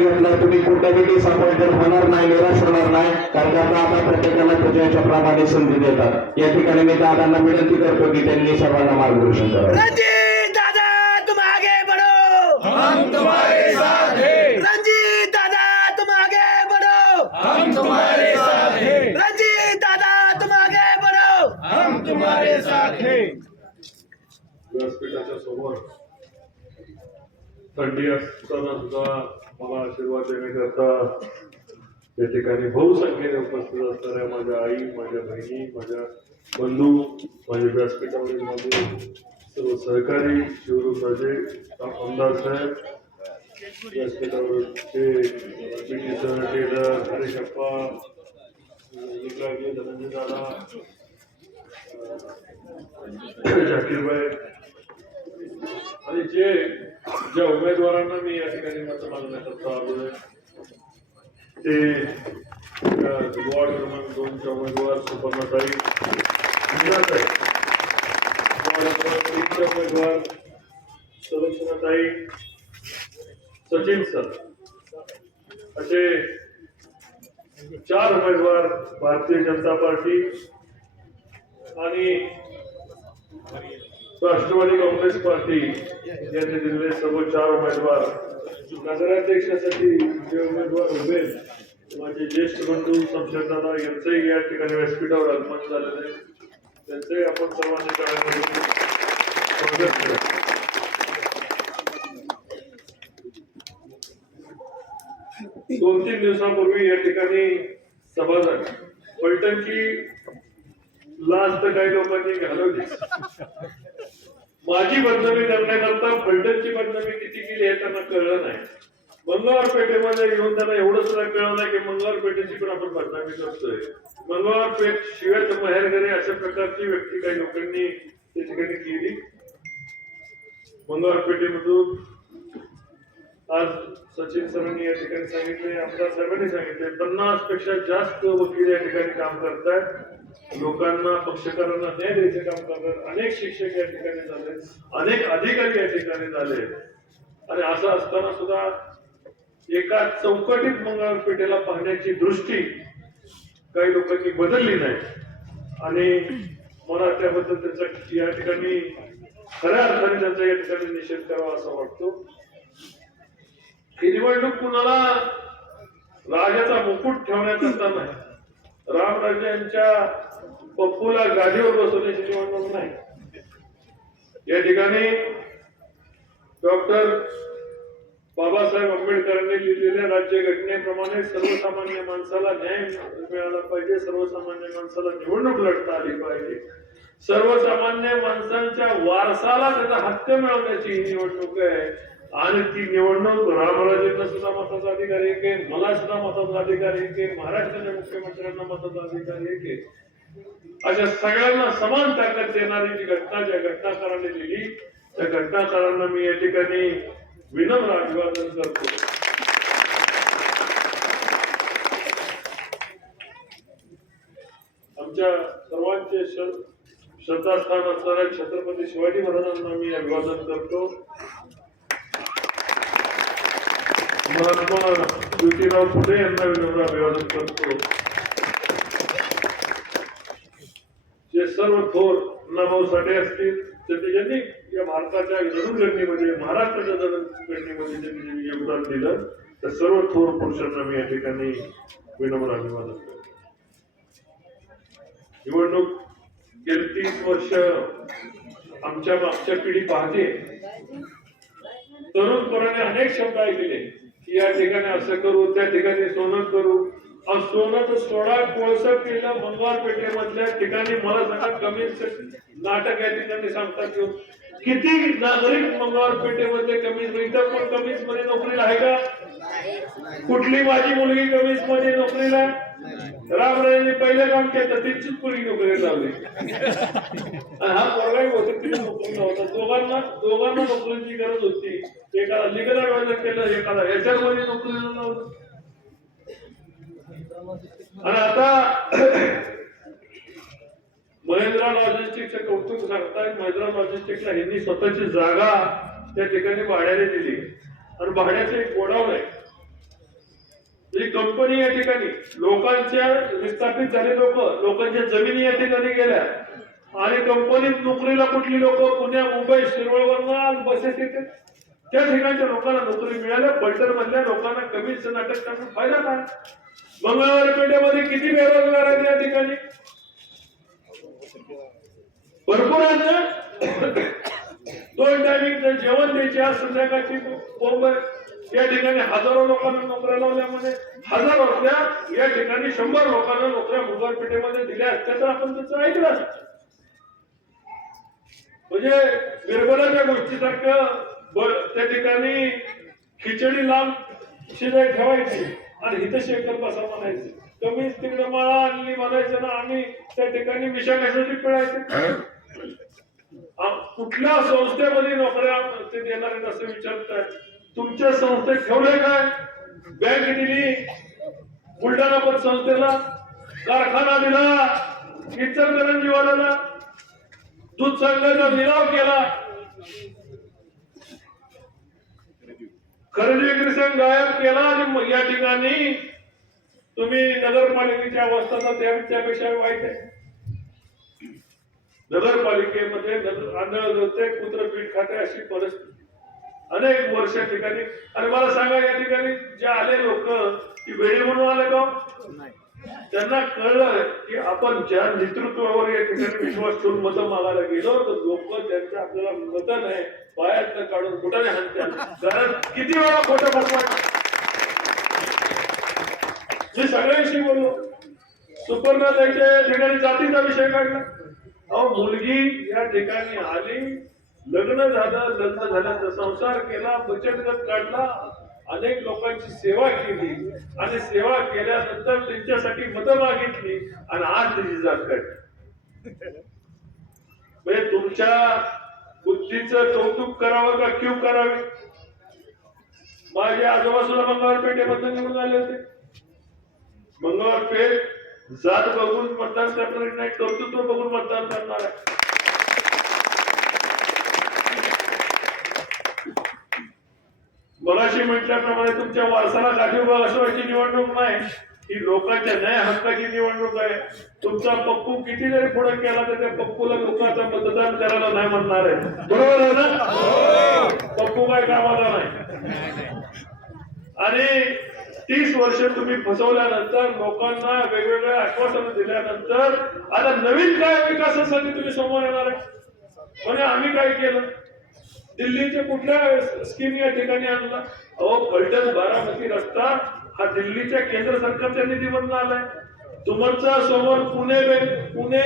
म्हटलं तुम्ही कुठेही डिसअपॉइंटेड होणार नाही निराश होणार नाही कारण का आता प्रत्येकाला त्याच्या प्रमाणे संधी देतात. या ठिकाणी मी दादांना विनंती करतो की त्यांनी सर्वांना मार्गदर्शन करावं रंजीत दादा तुम आगे बढ़ो हम तुम्हारे साथ हैं। रंजीत दादा तुम आगे बढ़ो हम तुम्हारे साथ हैं। रंजीत दादा तुम आगे बढ़ो हम तुम्हारे साथ हैं। व्यासपीठाच्या समोर थंडी असताना सुद्धा मला आशीर्वाद देण्याकरता या ठिकाणी बहुसंख्येने उपस्थित असणाऱ्या माझ्या आई माझ्या बहिणी माझ्या बंधू माझे व्यासपीठावरील माझे सर्व सहकारी शिवरूप आमदार साहेब व्यासपीठावरचे सर टेलर हरेश अप्पा धनंजय दादा जाकीरबाई आणि जे ज्या उमेदवारांना मी या ठिकाणी मत मागण्याकरता आलोय ते वॉर्ड क्रमांक दोनच्या उमेदवार सुपर्णताई मीराताई वॉर्ड क्रमांक तीनच्या उमेदवार सुलक्षणाताई सचिन सर. असे चार उमेदवार भारतीय जनता पार्टी आणि राष्ट्रवादी काँग्रेस पार्टी यांनी दिलेले सर्व चार उमेदवार. नगराध्यक्षासाठी जे उमेदवार उभे माझे ज्येष्ठ बंधू शमशेरदादा यांचंही या ठिकाणी व्यासपीठावर आगमन झालेलं आहे. त्यांचंही आपण सर्वांनी टाळ्या स्वागत दोन तीन दिवसापूर्वी या ठिकाणी सभा झाली. पलटणची लाज तर काही लोकांनी घालवली. माझी बदनामी करण्याकरता फलटणची बदनामी किती केली हे त्यांना कळलं नाही. मंगळवार पेठेमध्ये येऊन त्यांना एवढं सुद्धा कळलं नाही की मंगळवार पेठेची पण आपण बदनामी करतोय. मंगळवार पेठ शिवाय माहेरघरे अशा प्रकारची व्यक्ती काही लोकांनी त्या ठिकाणी केली. मंगळवार पेठेमधून आज सचिन सरांनी या ठिकाणी सांगितले आमदार साहेबांनी सांगितले पन्नासपेक्षा जास्त वकील या ठिकाणी काम करतायत. लोकांना पक्षकारांना न्याय द्यायचे काम करतात. अनेक शिक्षक या ठिकाणी झाले. अनेक अधिकारी या ठिकाणी झाले. आणि असं असताना सुद्धा एका चौकटीत मंगळपेठेला पाहण्याची दृष्टी काही लोकांची बदलली नाही. आणि मला त्याबद्दल त्याचा या ठिकाणी खऱ्या अर्थाने त्यांचा या ठिकाणी निषेध करावा असा वाटतो. ही निवडणूक कुणाला राजाचा मुकुट ठेवण्याकरता नाही. रामराजे यांच्या पप्पूला गादीवर बसवण्याची निवडणूक नाही. या ठिकाणी डॉक्टर बाबासाहेब आंबेडकरांनी लिहिलेल्या राज्यघटनेप्रमाणे सर्वसामान्य माणसाला न्याय मिळाला पाहिजे सर्वसामान्य माणसाला निवडणूक लढता आली पाहिजे. सर्वसामान्य माणसांच्या वारसाला त्याचा हक्क मिळवण्याची ही निवडणूक आहे. आणि ती निवडणूक रामराजेंना सुद्धा मताचा अधिकार एक आहे मला सुद्धा मताचा अधिकार एक आहे महाराष्ट्राच्या मुख्यमंत्र्यांना मताचा अधिकार एक आहे. अशा सगळ्यांना समान ताकद देणारी जी घटना ज्या घटनाकाराने लिहिली त्या घटनाकारांना मी या ठिकाणी विनम्र अभिवादन करतो. आमच्या सर्वांचे श्रद्धास्थान असणाऱ्या छत्रपती शिवाजी महाराजांना मी अभिवादन करतो. महात्मा ज्योतिराव फुले यांना विनम्र अभिवादन करतो जे सर्व थोर नाभाऊ साठे असतील त्यांनी ज्यांनी या भारताच्या जडणघडणीमध्ये महाराष्ट्राच्या जडणघडणीमध्ये ज्यांनी योगदान दिलं त्या सर्व थोर पुरुषांना मी या ठिकाणी विनम्र अभिवादन करतो. निवडणूक गेली तीस वर्ष आमच्या मागच्या पिढी पाहते. तरुणपणाने अनेक शब्द ऐकले की या ठिकाणी असं करू त्या ठिकाणी सोनं करू. सोनं सोळा कोळसं केलं मंगळवार पेठेमधल्या ठिकाणी मला सांगा कमी नाटक या ठिकाणी सांगतात किती नागरिक मंगळवार पेठेमध्ये कमीज इतर पण कमीजमध्ये नोकरीला आहे का? कुठली माझी मुलगी कमीजमध्ये नोकरीला आहे? रामराजांनी पहिलं काम केलं तिचीच मुलगी नोकरीला लावली हा पोरगाही होता तिने नोकरीला होता दोघांना दोघांना नोकरीची गरज होती. एकाला लिगल ऍडवायझर केलं एकाला एचआरमध्ये नोकरीला लावलं. आणि आता महिंद्रा लॉजिस्टिकचं कौतुक सांगतायत महिंद्रा लॉजिस्टिकला यांनी स्वतःची जागा त्या ठिकाणी भाड्याने दिली. आणि भाड्याचं एक गोडाऊन आहे. ही कंपनी या ठिकाणी लोकांच्या विस्थापित झाले लोक लोकांच्या जमिनी या ठिकाणी गेल्या. आणि कंपनीत नोकरीला कुठली लोक पुण्या मुंबई शिरवळवरनं बसेस येते. त्या ठिकाणच्या लोकांना नोकरी मिळाल्या. पलटण मधल्या लोकांना कमीच नाटक करून फायदा काय मंगळवार पेठेमध्ये किती बेरोजगार आहेत या ठिकाणी? भरपूर दोन टायमिंग जेवण द्यायचे आज संध्याकाळची बोंब आहे. या ठिकाणी हजारो लोकांना नोकऱ्या लावल्यामध्ये हजारोतल्या या ठिकाणी शंभर लोकांना नोकऱ्या मुंबई पेठेमध्ये दिल्या असत्या तर आपण त्याचं ऐकलं. असतं. म्हणजे निर्भराच्या गोष्टीसारखं त्या ठिकाणी खिचडी लांब शिजाय ठेवायची आणि हिथं शेकर बसा म्हणायची. कमीच तिकडे माळा आणली म्हणायचं ना आम्ही त्या ठिकाणी मिशा कशाची पिळायचे कुठल्या संस्थेमध्ये नोकऱ्या ते देणार आहेत असं विचारताय तुमच्या संस्थेत ठेवलंय काय? बँक दिली बुलढाणा पण संस्थेला कारखाना दिला इचलकरंजीवाल्याला दूध संघाचा निलाव केला. खरेदी विक्री संघ गायब केला आणि या ठिकाणी तुम्ही नगरपालिकेच्या अवस्था त्यापेक्षा वाईट आहे. नगरपालिकेमध्ये आंधळ कुत्रपीठ खाते अशी परिस्थिती. अनेक वर्ष ठिकाणी. आणि मला सांगा या ठिकाणी जे आले लोक ती वेळी म्हणून आले का त्यांना कळलं की आपण ज्या नेतृत्वावर या ठिकाणी विश्वास ठेवून मतं मागायला गेलो तर लोक त्यांच्या आपल्याला मतं नाही पायात काढून कुठाने हाणतात. कारण किती वेळा खोटं बसवायचं? मी सगळ्यांशी बोललो. सुपर्ण त्यांच्या ठिकाणी जातीचा विषय काढला. अहो मुलगी या ठिकाणी आली लग्न झालं लग्न झाल्याचा संसार केला बचत गट काढला अनेक लोकांची सेवा केली. आणि सेवा केल्यानंतर त्यांच्यासाठी मतं मागितली आणि आज त्याची जात काढली. म्हणजे तुमच्या बुद्धीचं कौतुक करावं का क्यू करावे? माझे आजोबा सुद्धा मंगळवार पेठेबद्दल निवडून आले होते. मंगळवार पेठ जात बघून मतदान करणार नाही कर्तृत्व बघून मतदान करणार. आहे मगाशी म्हटल्याप्रमाणे तुमच्या वारसाला गाठीव असवायची निवडणूक नाही. ही लोकांच्या न्याय हक्काची निवडणूक आहे. तुमचा पप्पू किती जरी पुढे केला तर त्या पप्पूला लोकांचं मतदान करायला नाही म्हणणार आहे. बरोबर आहे ना? पप्पू काय कामाला नाही. आणि तीस वर्ष तुम्ही फसवल्यानंतर लोकांना वेगवेगळ्या आश्वासनं दिल्यानंतर आता नवीन काय विकासासाठी तुम्ही समोर येणार आहे? म्हणजे आम्ही काय केलं? दिल्लीच्या कुठल्या स्कीम या ठिकाणी आणला? अहो फलटण बारामती रस्ता हा दिल्लीच्या केंद्र सरकारच्या निधीमधून आलाय. तुमचा समोर पुणे पुणे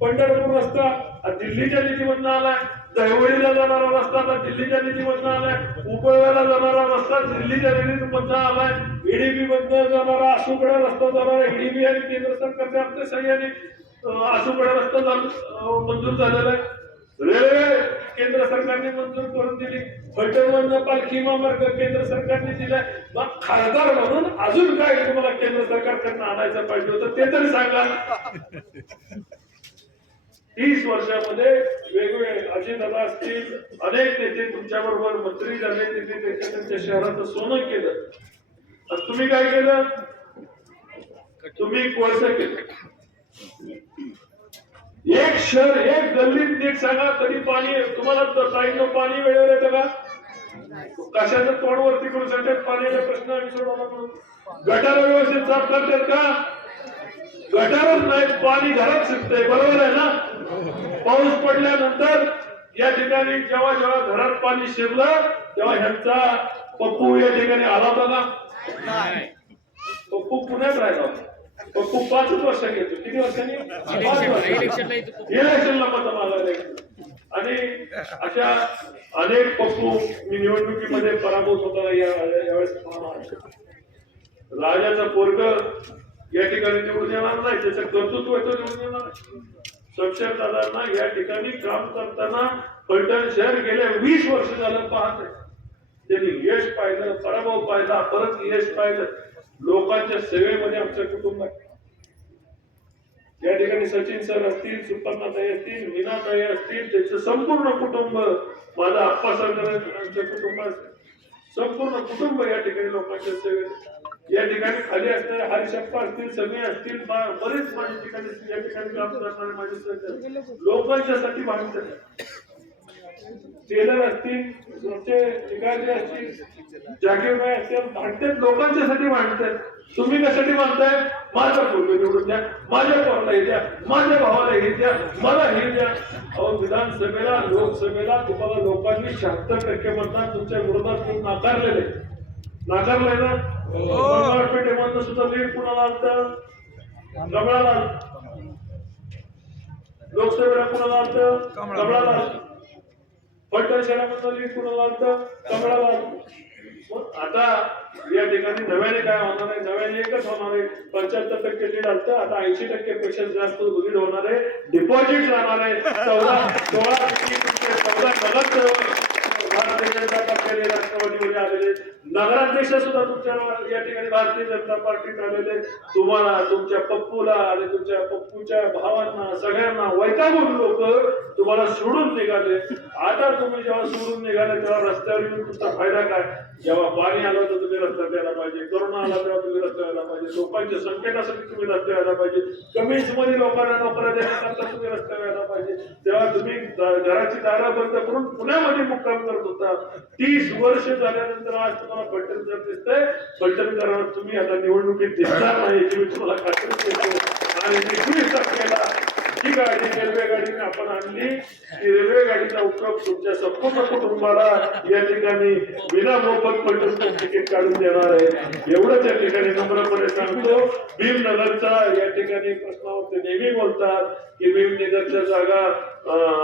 पंढरपूर रस्ता हा दिल्लीच्या निधीमधून आलाय. दहिवळीला जाणारा रस्ता आता दिल्लीच्या निधीमधून आलाय. उपळव्याला जाणारा रस्ता दिल्लीच्या निधीमधून आलाय. ईडीबी मधनं जाणारा आशुकडा रस्ता जाणारा ईडीबी आणि केंद्र सरकारच्या आमच्या सह्याने आशुकडा रस्ता मंजूर झालेला आहे. रेल्वे केंद्र सरकारने मंजूर करून दिली. फलटणमधनं पालखी मार्ग केंद्र सरकारने दिलाय. मग खासदार म्हणून अजून काय तुम्हाला केंद्र सरकारकडनं आणायचं पाहिजे होतं ते तरी सांगा. तीस वर्षामध्ये वेगवेगळे अजितदादा असतील अनेक नेते तुमच्या बरोबर मंत्री झाले तिथे त्यांच्या त्यांच्या शहराचं सोनं केलं. आणि तुम्ही काय केलं? तुम्ही कोळसं केलं. एक शहर एक गल्लीत नीट सांगा कधी पाणी तुम्हाला ताईनं पाणी वेळेवर येतं का कशाचं तोंड वरती करू शकतात पाण्याचा प्रश्न आम्ही सोडवला गटार व्यवस्थित साफ करतात का? गटारच नाही पाणी घरात शिकतंय बरोबर आहे ना? पाऊस पडल्यानंतर या ठिकाणी जेव्हा जेव्हा घरात पाणी शिरलं तेव्हा ह्यांचा पप्पू या ठिकाणी आला होता ना? पप्पू पुण्यात राहिला होता. पप्पू पाचच वर्ष घेतो किती वर्षांनी इलेक्शनला मत मागायला. आणि अशा अनेक पप्पू मी निवडणुकीमध्ये पराभूत होता या यावेळेस. राजाचा पोरग या ठिकाणी निवडून येणार नाही त्याचं कर्तृत्व आहे तो निवडून येणार नाही. दादांना या ठिकाणी काम करताना फलटण शहर गेल्या वीस वर्ष झालं पाहत आहे त्यांनी यश पाहिलं पराभव पाहिला परत यश पाहिलं लोकांच्या सेवेमध्ये आमचं कुटुंब आहे. या ठिकाणी सचिन सर असतील सुपर्णाताई असतील मीनाताई असतील त्यांचं संपूर्ण कुटुंब माझा आप्पा सरकार आमच्या कुटुंब संपूर्ण कुटुंब या ठिकाणी लोकांच्या सेवेत या ठिकाणी खाली असणारे हरिशप्पा असतील सगळे असतील बरेच माझ्या ठिकाणी या ठिकाणी काम करणारे माझे लोकांच्यासाठी भांडतात टेलर असतील तुमचे ठिकाणी असतील जागीरबाई असतील भांडतात लोकांच्यासाठी भांडतात. तुम्ही कशासाठी मानताय माझा मुलगा निवडून द्या माझ्या पोराला हे द्या माझ्या भावाला हे द्या मला हे द्या. अहो विधानसभेला लोकसभेला तुम्हाला लोकांनी शहात्तर टक्के मतदान तुमच्या विरोधात नाकारलेले नाकारलंय ना? पेठेमधनं सुद्धा लीड कुणाला आलं कमळाला. लोकसभेला कुणाला आलं कमळाला. फलटण शहरामधलं लीड कुणाला आलं कमळाला आता या ठिकाणी नव्याने काय होणार आहे नव्याने एकच होणार आहे. पंच्याहत्तर टक्के लीड असतं आता ऐंशी टक्के पेक्षा जास्त लीड होणार आहे. डिपॉझिट राहणार आहे. चौदा सोळा चौदा नगद राष्ट्रवादीमध्ये आलेले नगराध्यक्ष सुद्धा तुमच्या या ठिकाणी भारतीय जनता पार्टीत आलेले तुम्हाला तुमच्या पप्पूला आणि तुमच्या पप्पूच्या भावांना सगळ्यांना वैतागून लोक तुम्हाला सोडून निघाले. आता तुम्ही जेव्हा सोडून निघाले तेव्हा रस्त्यावर येऊन तुमचा फायदा काय? जेव्हा पाणी आलं तर तुम्ही रस्त्यात यायला पाहिजे. करोना आला तेव्हा तुम्ही रस्त्यावर यायला पाहिजे. लोकांच्या संकटासाठी तुम्ही रस्त्यावर यायला पाहिजे. कमीच मध्ये लोकांना नोकऱ्या देण्याकरता तुम्ही रस्त्यावर यायला पाहिजे. तेव्हा तुम्ही घराची दारा बंद करून पुण्यामध्ये मुक्काम करत होता तीस वर्ष झाल्यानंतर आज तुम्हाला फलटण जर दिसतंय फलटणकरांना तुम्ही आता निवडणुकीत दिसणार नाही याची मी तुम्हाला खात्री देतो. आणि एकवीस तारखेला ही गाडी रेल्वे गाडीने आपण आणली. ती रेल्वे गाडीचा उपयोग तुमच्या संपूर्ण कुटुंबाला या ठिकाणी विना मोफत पलटून तिकीट काढून देणार आहे. एवढंच या ठिकाणी नम्रपणे सांगतो. भीमनगरचा या ठिकाणी प्रश्नावर ते नेहमी बोलतात की भीमनगरच्या जागा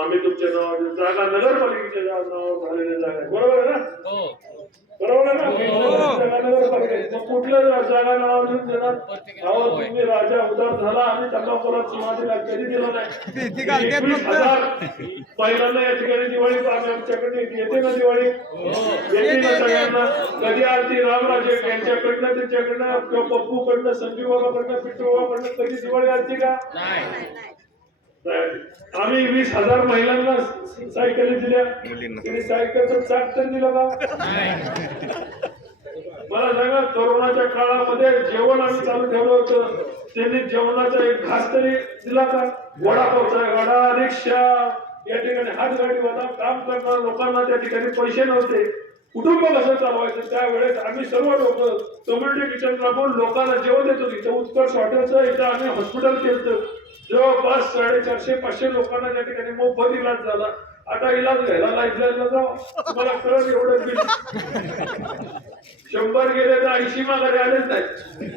आम्ही तुमच्या नावावर जागा नगरपालिकेच्या नावावर झालेल्या जागा बरोबर आहे ना? हो. बरोबर ना? कुठल्या जागा देणार अहो तुम्ही राजा उदार झाला आणि समाधीला कधी दिला नाही? महिलांना या ठिकाणी दिवाळी पाहणे आमच्याकडे येते ना दिवाळी? येते ना सगळ्यांना? कधी आरती रामराजे यांच्याकडनं त्यांच्याकडनं किंवा पप्पूकडनं संजीव बाबाकडनं पिट्टू बाबाकडनं कधी दिवाळी आरती का? आम्ही वीस हजार महिलांना सायकली दिल्या. सायकलचं चाक तर दिलं का मला सांगा कोरोनाच्या काळामध्ये जेवण आम्ही चालू ठेवलं होतं. त्यांनी जेवणाचा एक घास तरी दिला का वडापावचा गाडा रिक्षा या ठिकाणी हातगाडीवाला काम करणाऱ्या लोकांना त्या ठिकाणी पैसे नव्हते. कुटुंब कसं चालवायचं? त्यावेळेस आम्ही सर्व लोक कम्युनिटी किचन राबवून लोकांना जेवण देतो इथं उत्कर्ष हॉटेलचं इथं आम्ही हॉस्पिटल केलं जवळपास साडेचारशे पाचशे लोकांना त्या ठिकाणी मोफत इलाज झाला आता इलाज घ्यायला लाईफलाईनला जाऊ तुम्हाला कळत एवढं बिल. शंभर गेले तर ऐंशी मला आलेच नाही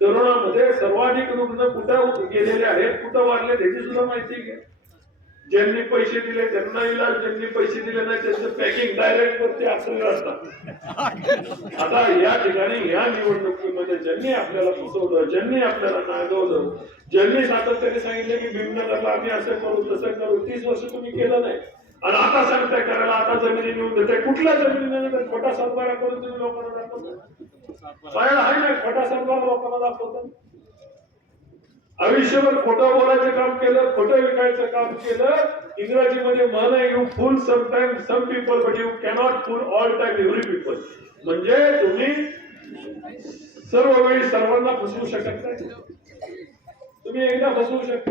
तरुणामध्ये सर्वाधिक रुग्ण कुठं गेलेले आहेत कुठं वाढले त्याची सुद्धा माहिती घ्या. ज्यांनी पैसे दिले त्यांना इलाज ज्यांनी पैसे दिले नाही त्यांचं पॅकिंग डायरेक्ट वरती असं असतात आता या ठिकाणी या निवडणुकीमध्ये ज्यांनी आपल्याला फसवलं ज्यांनी आपल्याला नागवलं ज्यांनी सातत्याने सांगितलं की भीमनगरला आम्ही असं करू तसं करू तीस वर्ष तुम्ही केलं नाही. आणि आता सांगताय करायला आता जमिनी निवडून देते. कुठल्या जमिनीने नाही खोटा सातबारा करून तुम्ही लोकांना दाखवता? आहे ना खोटा सातबारा लोकांना दाखवता? आयुष्यभर खोटं बोलायचं काम केलं खोटं विकायचं काम केलं इंग्रजीमध्ये मन आहे you fool some time some people but you cannot fool all time every people म्हणजे तुम्ही सर्व वेळी सर्वांना फसवू शकत नाही. तुम्ही एकदा फसवू शकता.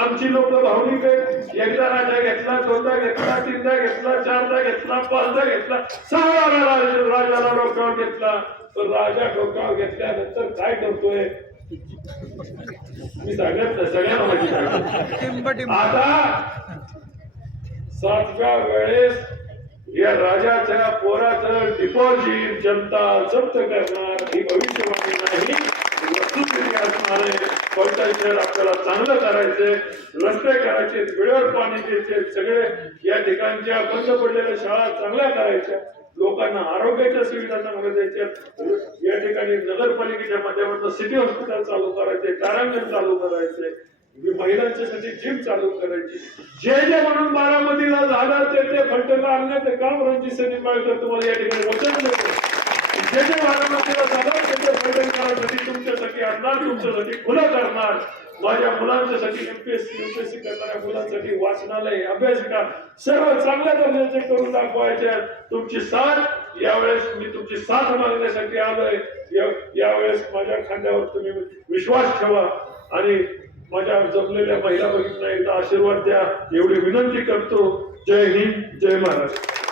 आमची लोक भावनिक आहेत. एकदा राजा घेतला दोनदा घेतला तीनदा घेतला चारदा घेतला पाचदा घेतला सहा राजाला डोक्यावर घेतला. तर राजा डोक्यावर घेतल्यानंतर काय करतोय? मी नाही, सगळ्यांना माहिती. आता सातव्या वेळेस या राजाच्या पोराचं डिपॉझिट जनता जप्त करणार ही भविष्यवाणी नाही. वस्तुस्थिती असणार आहे कोणतं शहर आपल्याला चांगलं करायचंय रस्ते करायचे वेळेवर पाणी द्यायचे सगळे या ठिकाणच्या बंद पडलेल्या शाळा चांगल्या करायच्या. लोकांना आरोग्याच्या सुविधा चांगल्या द्यायच्या या ठिकाणी नगरपालिकेच्या माध्यमातून सिटी हॉस्पिटल चालू करायचे तारांगण चालू करायचे. महिलांच्यासाठी जिम चालू करायची. जे जे म्हणून बारामतीला झालं ते ते फलटणला आणण्याचं काम रणजित सिंह निंबाळकर तुम्हाला या ठिकाणी वचन देतो. जे जे बारामतीला झालं ते ते फलटणकरांसाठी तुमच्यासाठी आणणार तुमच्यासाठी खुलं करणार. माझ्या मुलांच्यासाठी एमपीएससी युपीएससी करणाऱ्या मुलांसाठी वाचनालय अभ्यासिका सर्व चांगल्या दर्जाचे करून दाखवायचे. तुमची साथ यावेळेस मी तुमची साथ मागण्यासाठी आलोय. यावेळेस माझ्या खांद्यावर तुम्ही विश्वास ठेवा आणि माझ्या जमलेल्या महिला भगिनींना एकदा आशीर्वाद द्या. एवढी विनंती करतो. जय हिंद जय महाराष्ट्र.